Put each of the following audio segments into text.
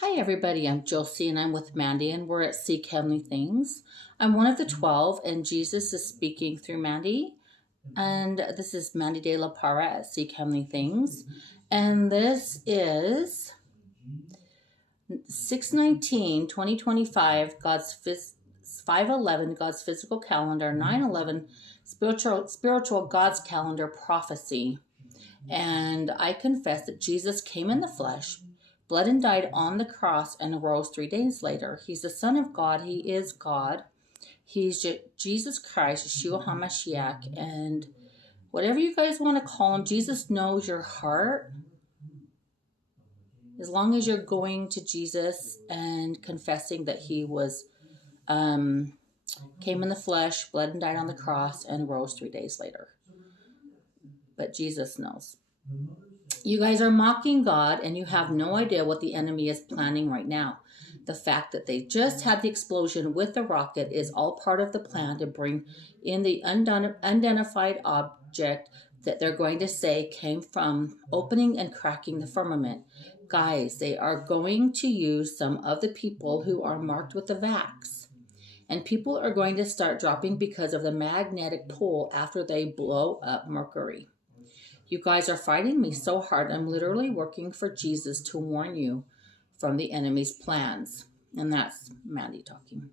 Hi, everybody. I'm Josie and I'm with Mandy, and we're at Seek Heavenly Things. I'm one of the 12, and Jesus is speaking through Mandy. And this is Mandy de la Parra at Seek Heavenly Things. And this is 6/19, 2025, God's 5/11, God's physical calendar, 9/11, spiritual God's calendar prophecy. And I confess that Jesus came in the flesh, bled and died on the cross, and arose 3 days later. He's the Son of God. He is God. He's Jesus Christ, Yeshua HaMashiach. And whatever you guys want to call him, Jesus knows your heart. As long as you're going to Jesus and confessing that he was came in the flesh, bled and died on the cross, and rose 3 days later. But Jesus knows. You guys are mocking God and you have no idea what the enemy is planning right now. The fact that they just had the explosion with the rocket is all part of the plan to bring in the unidentified object that they're going to say came from opening and cracking the firmament. Guys, they are going to use some of the people who are marked with the vax. And people are going to start dropping because of the magnetic pull after they blow up Mercury. You guys are fighting me so hard. I'm literally working for Jesus to warn you from the enemy's plans. And that's Mandy talking.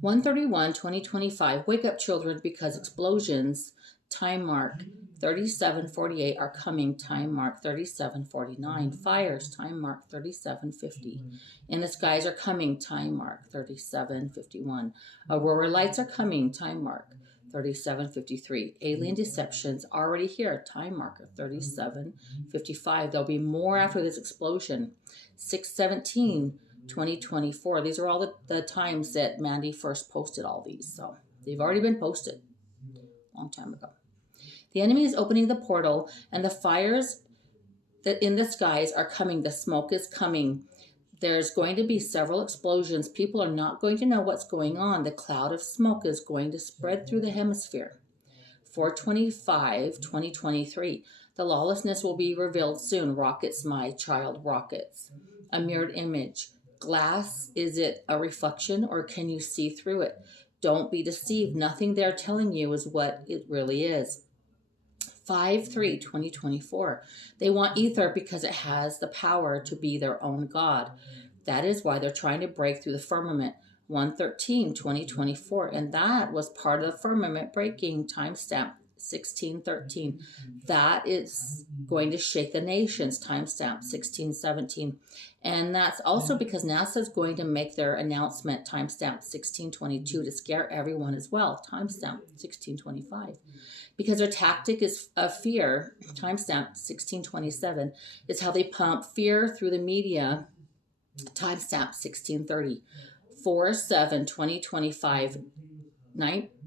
131, 2025. Wake up, children, because explosions, time mark 3748, are coming, time mark 3749. Fires, time mark 3750. And the skies are coming, time mark 3751. Aurora lights are coming, time mark 3753. Alien deceptions already here, time marker 3755. There'll be more after this explosion. 617, 2024. These are all the times that Mandy first posted all these. So they've already been posted a long time ago. The enemy is opening the portal, and the fires that in the skies are coming. The smoke is coming. There's going to be several explosions. People are not going to know what's going on. The cloud of smoke is going to spread through the hemisphere. 425, 2023. The lawlessness will be revealed soon. Rockets, my child, rockets. A mirrored image. Glass, is it a reflection or can you see through it? Don't be deceived. Nothing they're telling you is what it really is. 5/3, 2024. They want ether because it has the power to be their own God. That is why they're trying to break through the firmament. 1/13, 2024. And that was part of the firmament breaking, timestamp 1613. That is going to shake the nations, timestamp 1617. And that's also because NASA is going to make their announcement, timestamp 1622, to scare everyone as well, timestamp 1625. Because their tactic is of fear, timestamp 1627, is how they pump fear through the media, timestamp 1630. 4/7/2025,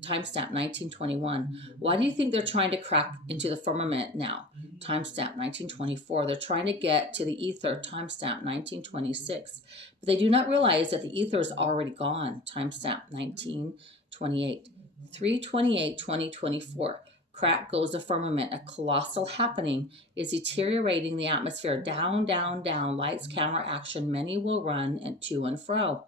timestamp 1921. Why do you think they're trying to crack into the firmament now? Timestamp 1924. They're trying to get to the ether, timestamp 1926. But they do not realize that the ether is already gone, timestamp 1928. 3/28, 2024. Crack goes the firmament. A colossal happening is deteriorating the atmosphere. Down, down, down. Lights, camera, action. Many will run and to and fro.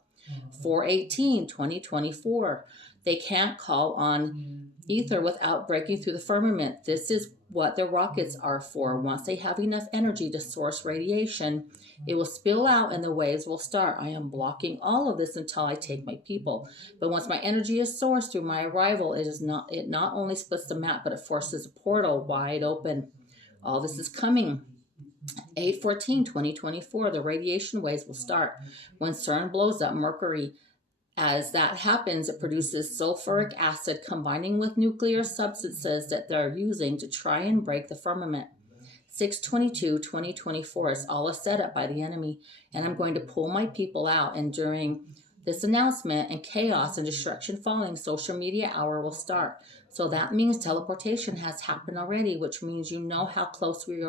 4/18, 2024. They can't call on ether without breaking through the firmament. This is what the rockets are for. Once they have enough energy to source radiation, it will spill out and the waves will start. I am blocking all of this until I take my people. But once my energy is sourced through my arrival, it not only splits the map, but it forces a portal wide open. All this is coming. 8/14, 2024. The radiation waves will start when CERN blows up Mercury. As that happens, it produces sulfuric acid combining with nuclear substances that they're using to try and break the firmament. 6/22, 2024 is all a setup by the enemy, and I'm going to pull my people out. And during this announcement and chaos and destruction falling, social media hour will start. So that means teleportation has happened already, which means you know how close we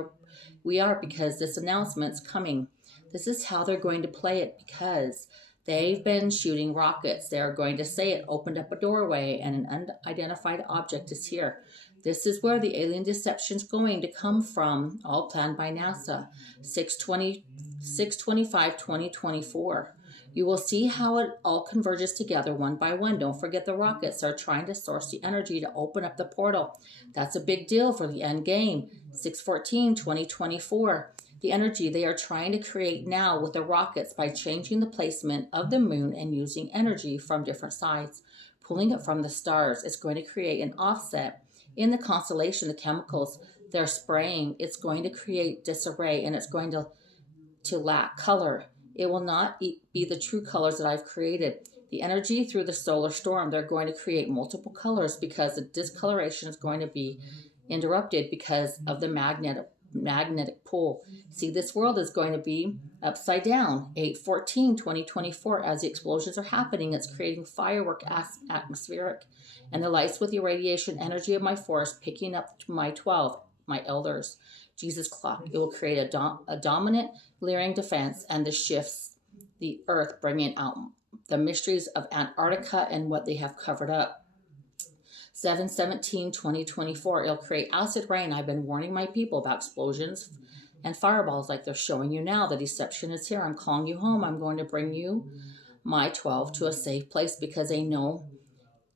are because this announcement's coming. This is how they're going to play it because they've been shooting rockets. They're going to say it opened up a doorway and an unidentified object is here. This is where the alien deception is going to come from, all planned by NASA. 6/25/2024. You will see how it all converges together one by one. Don't forget the rockets are trying to source the energy to open up the portal. That's a big deal for the end game. 6/14/2024. The energy they are trying to create now with the rockets by changing the placement of the moon and using energy from different sides, pulling it from the stars. It's going to create an offset in the constellation, the chemicals they're spraying. It's going to create disarray, and it's going to lack color. It will not be the true colors that I've created. The energy through the solar storm, they're going to create multiple colors because the discoloration is going to be interrupted because of the magnetic pull. See, this world is going to be upside down. 8/14/2024, as the explosions are happening, it's creating firework atmospheric, and the lights with the radiation energy of my force picking up to my 12, my elders. Jesus clock. It will create a dominant layering defense, and the shifts the earth, bringing out the mysteries of Antarctica and what they have covered up. 7/17/2024. It'll create acid rain. I've been warning my people about explosions and fireballs like they're showing you now. The deception is here. I'm calling you home. I'm going to bring you, my 12, to a safe place because they know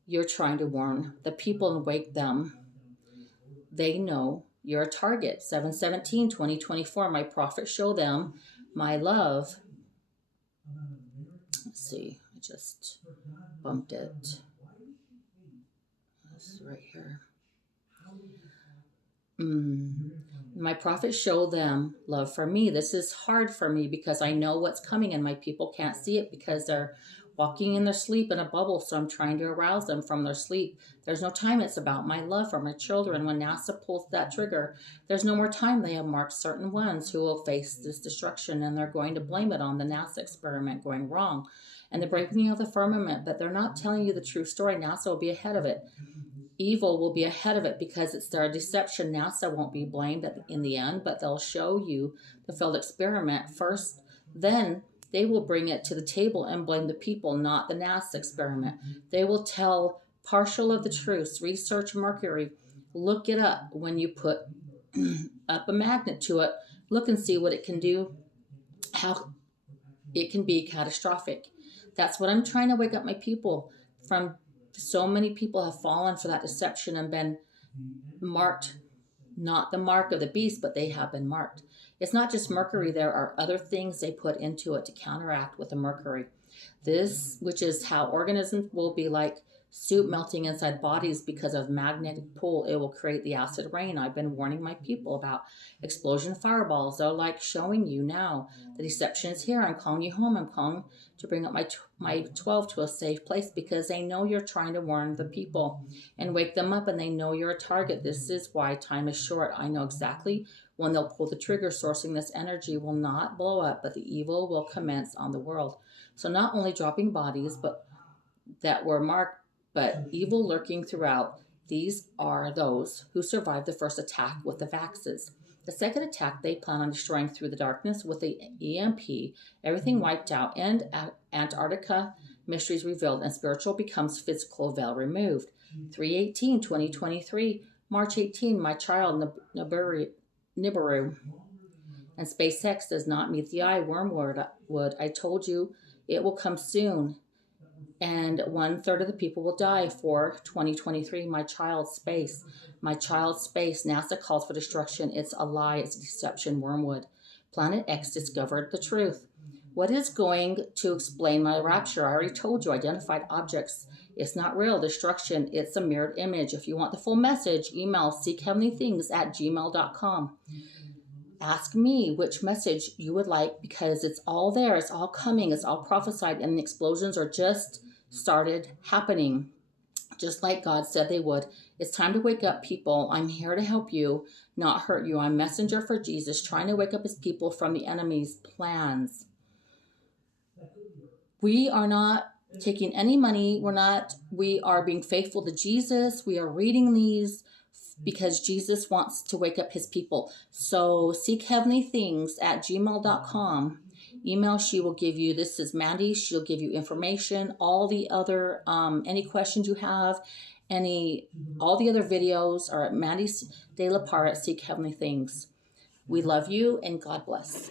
you're trying to warn the people and wake them. They know you're a target. 7/17/2024. My prophets show them my love. Let's see. I just bumped it. That's right here. My prophets show them love for me. This is hard for me because I know what's coming and my people can't see it because they're walking in their sleep in a bubble. So I'm trying to arouse them from their sleep. There's no time. It's about my love for my children. When NASA pulls that trigger, there's no more time. They have marked certain ones who will face this destruction, and they're going to blame it on the NASA experiment going wrong and the breaking of the firmament. But they're not telling you the true story. NASA will be ahead of it. Evil will be ahead of it because it's their deception. NASA won't be blamed in the end, but they'll show you the failed experiment first. Then they will bring it to the table and blame the people, not the NASA experiment. They will tell partial of the truth. Research Mercury. Look it up. When you put up a magnet to it, look and see what it can do, how it can be catastrophic. That's what I'm trying to wake up my people from. So many people have fallen for that deception and been marked, not the mark of the beast, but they have been marked. It's not just Mercury. There are other things they put into it to counteract with the Mercury. This, which is how organisms will be like soup melting inside bodies because of magnetic pull. It will create the acid rain. I've been warning my people about explosion fireballs. They're like showing you now. The deception is here. I'm calling you home. I'm calling to bring up my 12 to a safe place because they know you're trying to warn the people and wake them up, and they know you're a target. This is why time is short. I know exactly when they'll pull the trigger. Sourcing this energy will not blow up, but the evil will commence on the world. So not only dropping bodies but that were marked, but evil lurking throughout. These are those who survived the first attack with the Vaxes. The second attack they plan on destroying through the darkness with the EMP, everything wiped out, and Antarctica mysteries revealed, and spiritual becomes physical, veil removed. 3/18/2023, March 18, my child Nibiru. And SpaceX does not meet the eye. Wormwood, I told you it will come soon. And 1/3 of the people will die for 2023. My child's space. My child's space. NASA calls for destruction. It's a lie. It's a deception. Wormwood. Planet X discovered the truth. What is going to explain my rapture? I already told you. Identified objects. It's not real. Destruction. It's a mirrored image. If you want the full message, email seekheavenlythings@gmail.com. Ask me which message you would like because it's all there. It's all coming. It's all prophesied, and the explosions are just started happening, just like God said they would. It's time to wake up, people. I'm here to help you, not hurt you. I'm a messenger for Jesus, trying to wake up his people from the enemy's plans. We are not taking any money. We are being faithful to Jesus. We are reading these because Jesus wants to wake up his people. So seekheavenlythings@gmail.com. Email, she will give you, this is Mandy, she'll give you information, all the other, any questions you have, all the other videos are at Maddie De La Parra at Seek Heavenly Things. We love you and God bless.